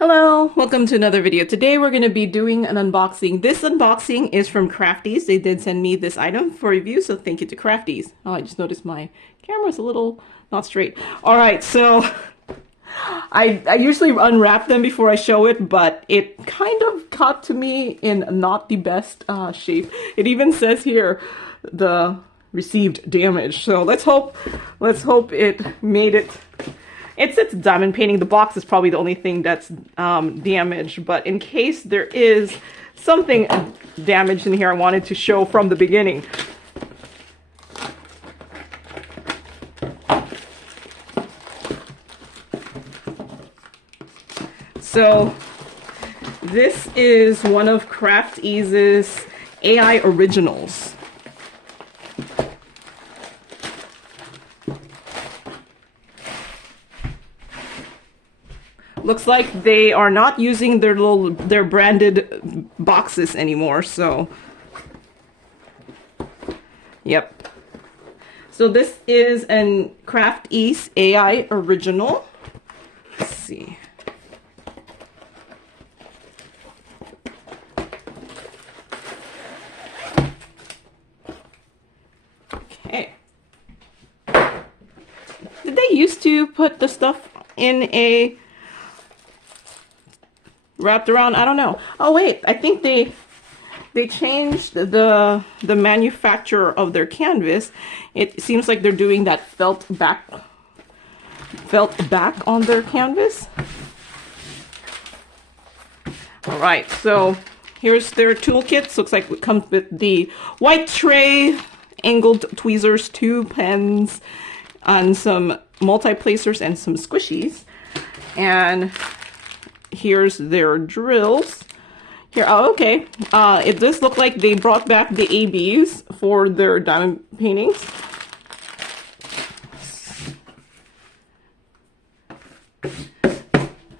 Hello, welcome to another video. Today we're going to be doing an unboxing. This unboxing is from Crafties. They did send me this item for review, so thank you to Crafties. Oh, I just noticed my camera's a little not straight. Alright, so I usually unwrap them before I show it, but it kind of got to me in not the best shape. It even says here the received damage. So let's hope it made it. It's diamond painting. The box is probably the only thing that's damaged, but in case there is something damaged in here, I wanted to show from the beginning. So this is one of Crafties' AI originals. Looks like they are not using their branded boxes anymore, so yep. So this is an Crafties AI original. Let's see. Okay. Did they used to put the stuff in a wrapped around? I don't know. Oh wait, I think they changed the manufacturer of their canvas. It seems like they're doing that felt back on their canvas. All right, so here's their toolkit. Looks like it comes with the white tray, angled tweezers, 2 pens, and some multi-placers and some squishies. And here's their drills. Here, oh, okay. It does look like they brought back the ABs for their diamond paintings.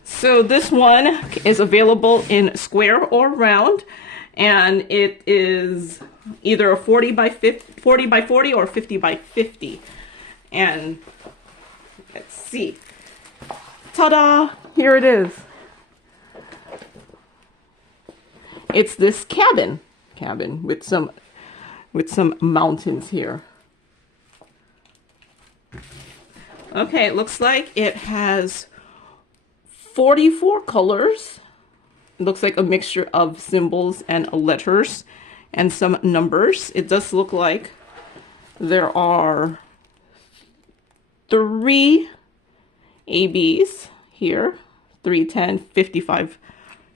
So this one is available in square or round, and it is either a 40 by 40 or 50 by 50. And let's see. Ta-da! Here it is. It's this cabin with some mountains here. Okay, it looks like it has 44 colors. It looks like a mixture of symbols and letters and some numbers. It does look like there are 3 ABs here, 310, 55,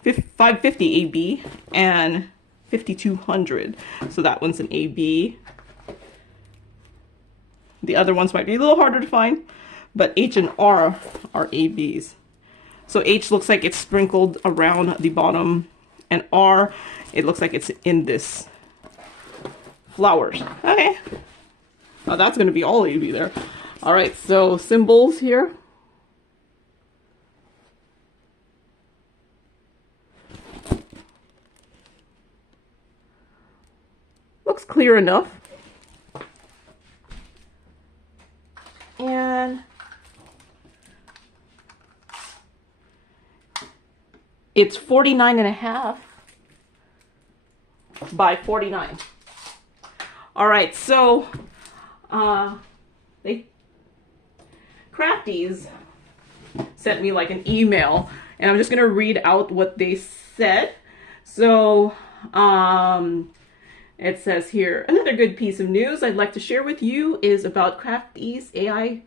550 AB and 5200. So that one's an AB. The other ones might be a little harder to find, but H and R are ABs. So H looks like it's sprinkled around the bottom, and R, it looks like it's in this flowers. Okay. Oh, that's going to be all AB there. All right, so symbols here. Looks clear enough. And it's 49.5 by 49. All right, so Crafties sent me like an email, and I'm just gonna read out what they said. So it says here, another good piece of news I'd like to share with you is about Crafties AI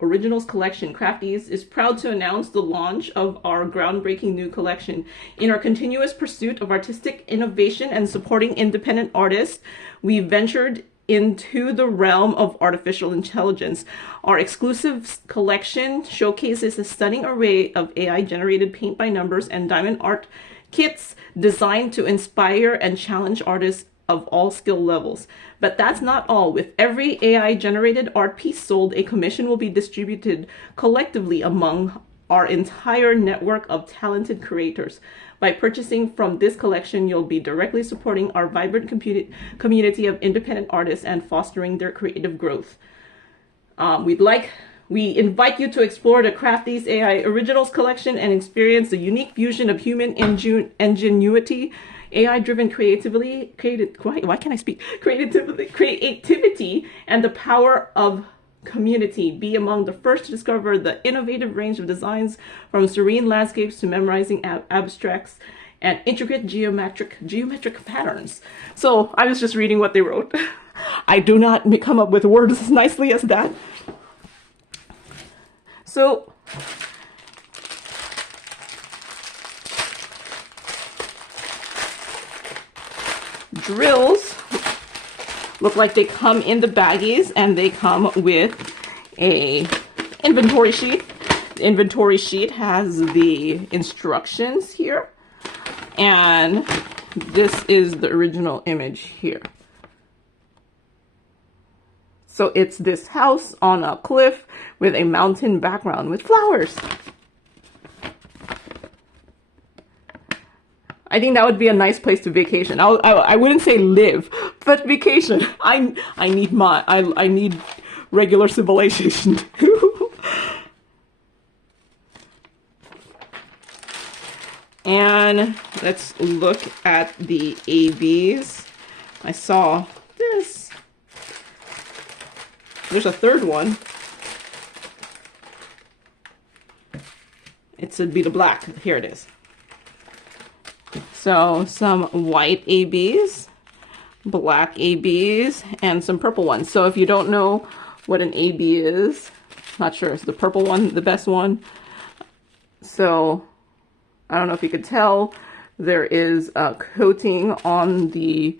Originals collection. Crafties is proud to announce the launch of our groundbreaking new collection. In our continuous pursuit of artistic innovation and supporting independent artists, we ventured into the realm of artificial intelligence. Our exclusive collection showcases a stunning array of AI-generated paint by numbers and diamond art kits designed to inspire and challenge artists of all skill levels. But that's not all. With every AI-generated art piece sold, a commission will be distributed collectively among our entire network of talented creators. By purchasing from this collection, you'll be directly supporting our vibrant community of independent artists and fostering their creative growth. We'd like We invite you to explore the Crafties AI Originals collection and experience the unique fusion of human ingenuity, AI-driven creativity, creativity, and the power of community. Be among the first to discover the innovative range of designs, from serene landscapes to memorizing abstracts and intricate geometric patterns. So I was just reading what they wrote. I do not come up with words as nicely as that. So drills look like they come in the baggies, and they come with a inventory sheet. The inventory sheet has the instructions here, and this is the original image here. So it's this house on a cliff with a mountain background with flowers. I think that would be a nice place to vacation. I wouldn't say live, but vacation. I need regular civilization. And let's look at the ABs. I saw this. There's a third one. It should be the black. Here it is. So some white ABs, black ABs, and some purple ones. So if you don't know what an AB is, not sure, is the purple one the best one? So I don't know if you could tell, there is a coating on the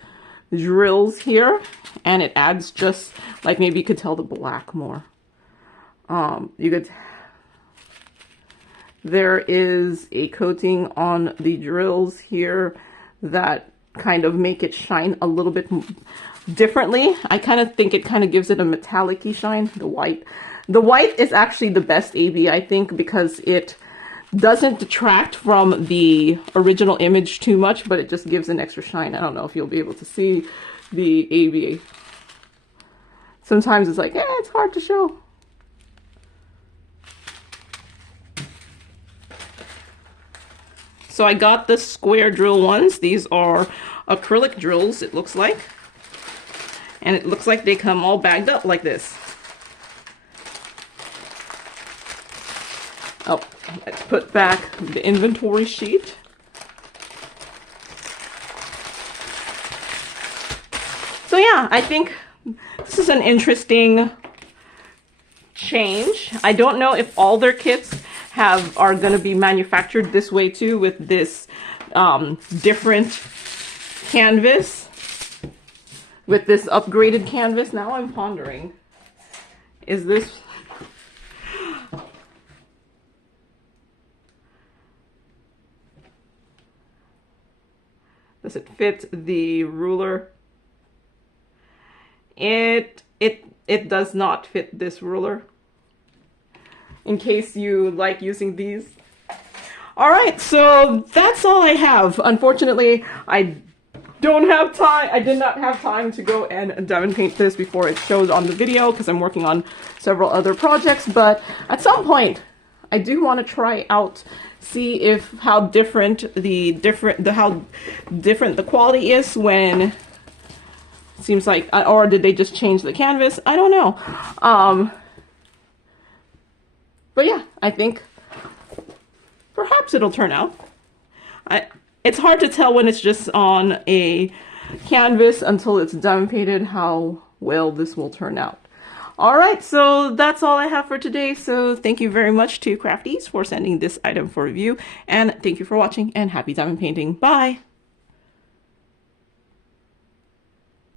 drills here, and it adds just like, maybe you could tell the black more. There is a coating on the drills here that kind of make it shine a little bit differently. I kind of think it kind of gives it a metallic-y shine, the white. The white is actually the best AB, I think, because it doesn't detract from the original image too much, but it just gives an extra shine. I don't know if you'll be able to see the AB. Sometimes it's like, it's hard to show. So I got the square drill ones. These are acrylic drills, it looks like. And it looks like they come all bagged up like this. Oh, let's put back the inventory sheet. So yeah, I think this is an interesting change. I don't know if all their kits are going to be manufactured this way too, with this different canvas, with this upgraded canvas. Now I'm pondering, is this... Does it fit the ruler? It does not fit this ruler, in case you like using these. All right, so that's all I have. Unfortunately, I don't have time. I did not have time to go and diamond paint this before it shows on the video, because I'm working on several other projects. But at some point, I do want to try out, see if how different the quality is when, seems like, or did they just change the canvas? I don't know. But yeah, I think perhaps it'll turn out. It's hard to tell when it's just on a canvas until it's diamond painted how well this will turn out. All right, so that's all I have for today. So thank you very much to Crafties for sending this item for review, and thank you for watching, and happy diamond painting. Bye.